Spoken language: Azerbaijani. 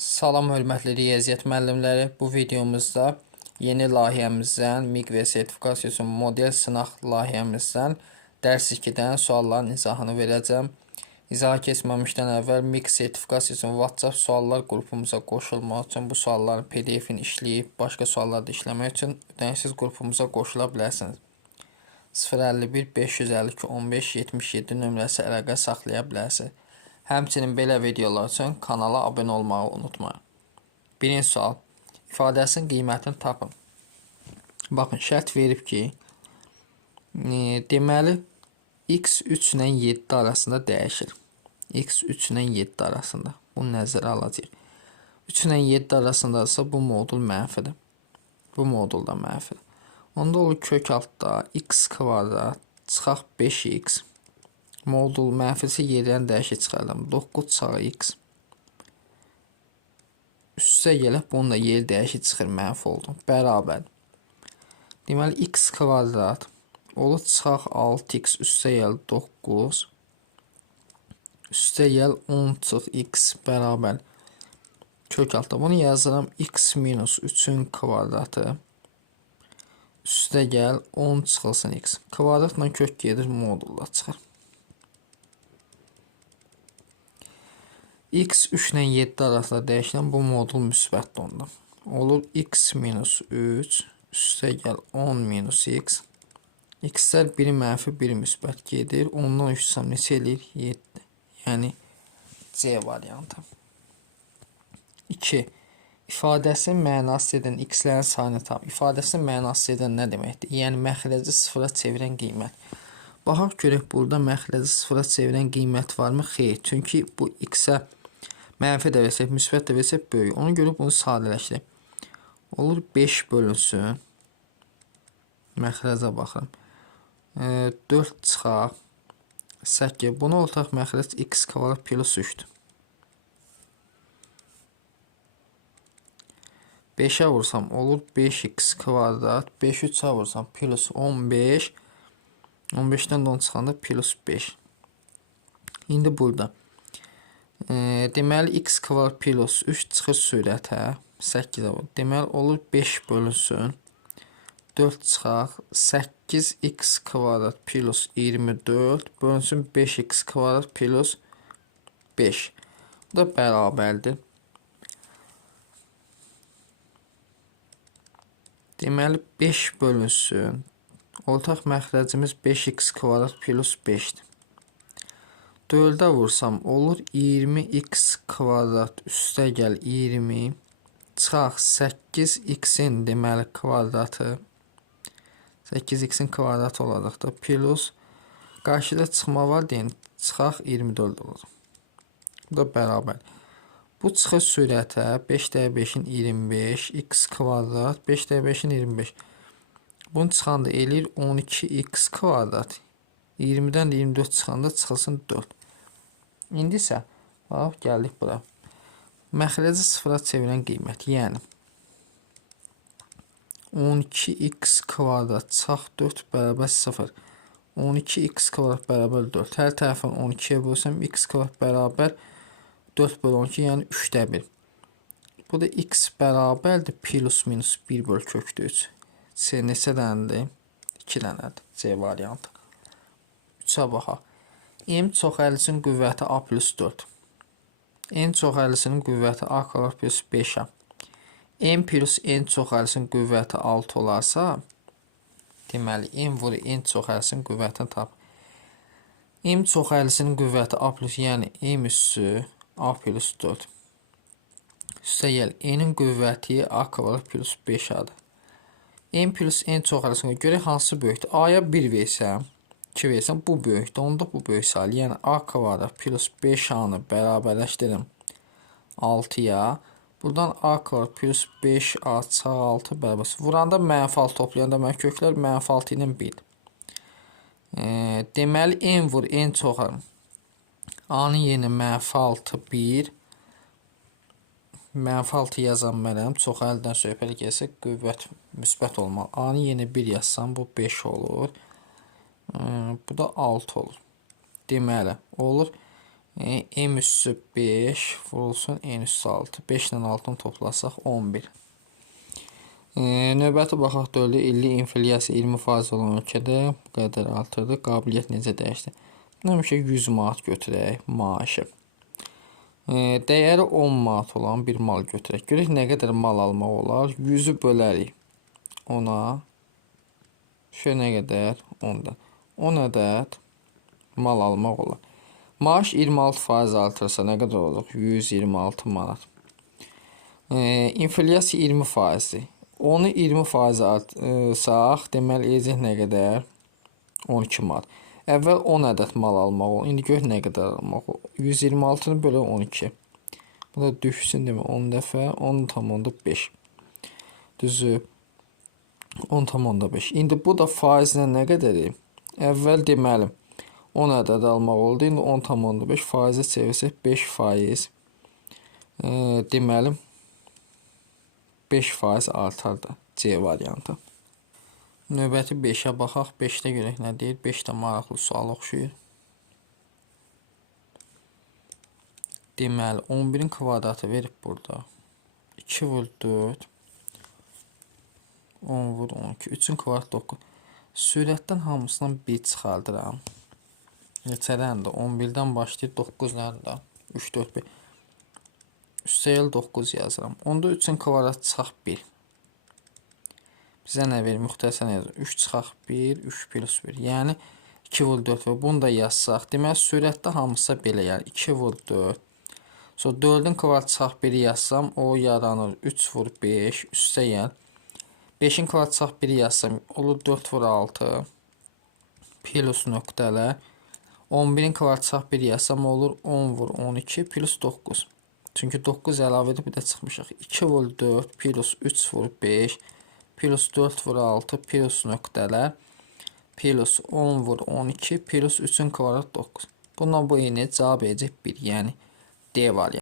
Salam hörmətli riyaziyyat müəllimləri. Bu videomuzda yeni layihəmizdən MİQ sertifikasiyası model sınaq layihəmizdən dərs 2-dən sualların izahını verəcəm. İzaha keçməmişdən əvvəl MİQ sertifikasiyasının WhatsApp suallar qrupumuza qoşulmaq üçün bu sualların PDF-ini işləyib başqa sualları da işləmək üçün ödənişsiz qrupumuza qoşula bilərsiniz. 051 552 15 77 nömrəsi əlaqə saxlaya bilərsiniz. Həmçinin belə videolar üçün kanala abunə olmağı unutmayın. Birinci sual. İfadəsinin qiymətini tapın. Baxın, şərt verib ki, deməli, x 3 ilə 7 arasında dəyişir. X 3 ilə 7 arasında. Bunu nəzərə alacaq. 3 ilə 7 arasındadırsa bu modul mənfidir. Bu modul da mənfidir. Onda olur kök altda x kvadrat çıxaq 5x. Modul mənfisi yerdən dəyişik çıxardım. 9 çıxaq x. Üstə gələk, bunun da yeri dəyişik çıxır, mənfi oldu. Bərabər. Deməli, x kvadrat olur çıxaq 6x, üstə gəl 9. Üstə gəl 10 çıx x bərabər. Kök altda bunu yazıram. X minus 3'ün kvadratı. Üstə gəl 10 çıxılsın x. Kvadratla kök gedir, modulda çıxır. X 3 ilə 7 arasında dəyişilən bu modul müsbətdir onda. Olur x minus 3, üstə gəl 10 minus x. X'lər biri mənfi, biri müsbət gedir. Ondan 3 sam neçə eləyir? 7. Yəni C variantı. 2. İfadəsinin mənası edən x'lərin sayını tap. İfadəsinin mənası edən nə deməkdir? Yəni məxrəci sıfıra çevirən qiymət. Baxaq görək, burada məxrəci sıfıra çevirən qiymət varmı? Xeyr. Çünki bu x'ə mənfi də versək, müsbət də versək böyük. Ona görə bunu sadələşdirək. Olur 5 bölünsün. Məxrəcə baxın. 4 çıxaq 8. Buna ortaq məxrəc x kvadrat plus 3'dür. 5'ə vursam olur 5x kvadrat. 5'ü 3'ə vursam plus 15. 15'dən 10 çıxanda plus 5. İndi burada. Deməli, x kvadrat plus 3 çıxır sürətə. 8'ə vur. Deməli, olur 5 bölünsün. 4 çıxaq 8x kvadrat plus 24 bölünsün 5x kvadrat plus 5. Bu da bərabərdir. Deməli, 5 bölünsün. Ortaq məxrəcimiz 5x kvadrat plus 5'dir. 4'ə vursam olur 20x kvadrat üstə gəl 20 çıxaq 8x'in deməli kvadratı. 8x'in kvadratı olacaq da plus qarşıda çıxma var deyin, çıxaq 24 olur. Bu da bərabər. Bu çıxır sürətə 5-5'in 25 x kvadrat 5-5'in 25. Bunu çıxanda eləyir 12x kvadrat. 20'dən 24 çıxanda çıxılsın 4. İndi isə bax, gəldik bura. Məxrəci sıfıra çevirən qiymət, yəni 12x kvadrat çıxaq 4 bərabər 0. 12x kvadrat bərabər 4. Hər tərəfin 12'yə bölsəm x kvadrat bərabər 4 bölü 12, yəni 3'də 1. Bu da x bərabərdir plus minus 1 bölü kökdə 3. C neçə dənədir? 2 dənədir. C variantı. 3'ə baxaq. M çoxəlisinin qüvvəti A plus 4. N çoxəlisinin qüvvəti A kvadrat plus 5'ə. M plus N çoxəlisinin qüvvəti 6 olarsa, deməli, M vur N çoxəlisinin qüvvətini tap. M çoxəlisinin qüvvəti A plus, yəni M üssü A plus 4. Üstə gəl, N'in qüvvəti A kvadrat plus 5'ədir. M plus N çoxəlisinə görə hansı böyükdür? A-ya 1 versəm, 2 versəm, bu böyükdür. Onda bu böyük sayılır. Yəni A kvadrat plus 5a'nı bərabərləşdirim 6'ya. Buradan A kvadrat plus 5a çıxaq 6 bərabər. Vuranda mənfi 6 toplayanda mən köklər mənfi 6 ilə 1. Deməli, N vur N çoxalım. A-nın yerinə mənfi 6 1. Mənfi 6 yazam mənəm. Çox əldən söhbət gəlsə qüvvət müsbət olmalı. A-nın yerinə 1 yazsam bu 5 olur. Bu da 6 olur. Deməli, olur M üssü 5 vurulsun N üssü 6. 5 ilə 6-nı toplasaq 11. Növbəti baxaq dövrdə illik inflyasiya 20% olan ölkədə bu qədər artırdı. Qabiliyyət necə dəyişdi? Həmişə 100 manat götürək maaşı. Dəyəri 10 manat olan bir mal götürək. Görək nə qədər mal almaq olar? 100-ü bölərik 10-a. Şöyə nə qədər? 10-dan. 10 ədəd mal almaq olar. Maaş 26% artırsa nə qədər olacaq? 126 manat. İnflyasiya 20%. Onu 20% artsaq, deməli eləyəcək nə qədər? 12 manat. Əvvəl 10 ədəd mal almaq olur. İndi gör nə qədər almaq olur. 126-nı bölə 12. Bu da düşsün demə 10 dəfə 10,5. Düzü 10,5. İndi bu da faizlə nə qədərdir? Əvvəl deməli 10 ədəd almaq oldu. İndi 10,5 faizə çevirsək 5%. Deməli 5% artar da C variantı. Növbəti 5-ə baxaq. 5-də görək nə deyir? 5 də maraqlı sual oxşuyur. Deməli 11-in kvadratı verib burada. 2 vur 4. 10 vur 12. 3-ün kvadratı 9. Sürətdən hamısından 1 çıxardıram. Neçədən də 11-dən başlayır 9-dan da 3, 4, 5. Üstəgəl 9 yazıram. Onda 3-ün kvadratı çıxaq 1. Bizə nə verir? Müxtəsər yazır. 3 çıxaq 1, 3 plus 1. Yəni 2 vur 4 və bunu da yazsaq. Deməli sürətdə hamısı belə yəni 2 vur 4. Sonra 4-ün kvadratı çıxaq 1-i yazsam o yaranır 3 vur 5 üstəgəl. 5-in kvadratı çıxaq 1-i yazsam olur 4 vur 6 plus nöqtələr. 11-in kvadratı çıxaq 1 yazsam olur 10 vur 12 plus 9. Çünki 9 əlavə edib bir də çıxmışıq. 2 vur 4 plus 3 vur 5 plus 4 vur 6 plus nöqtələr plus 10 vur 12 plus 3-ün kvadratı 9. Bundan bu eyni cavab edəcək 1. Yəni D variantı.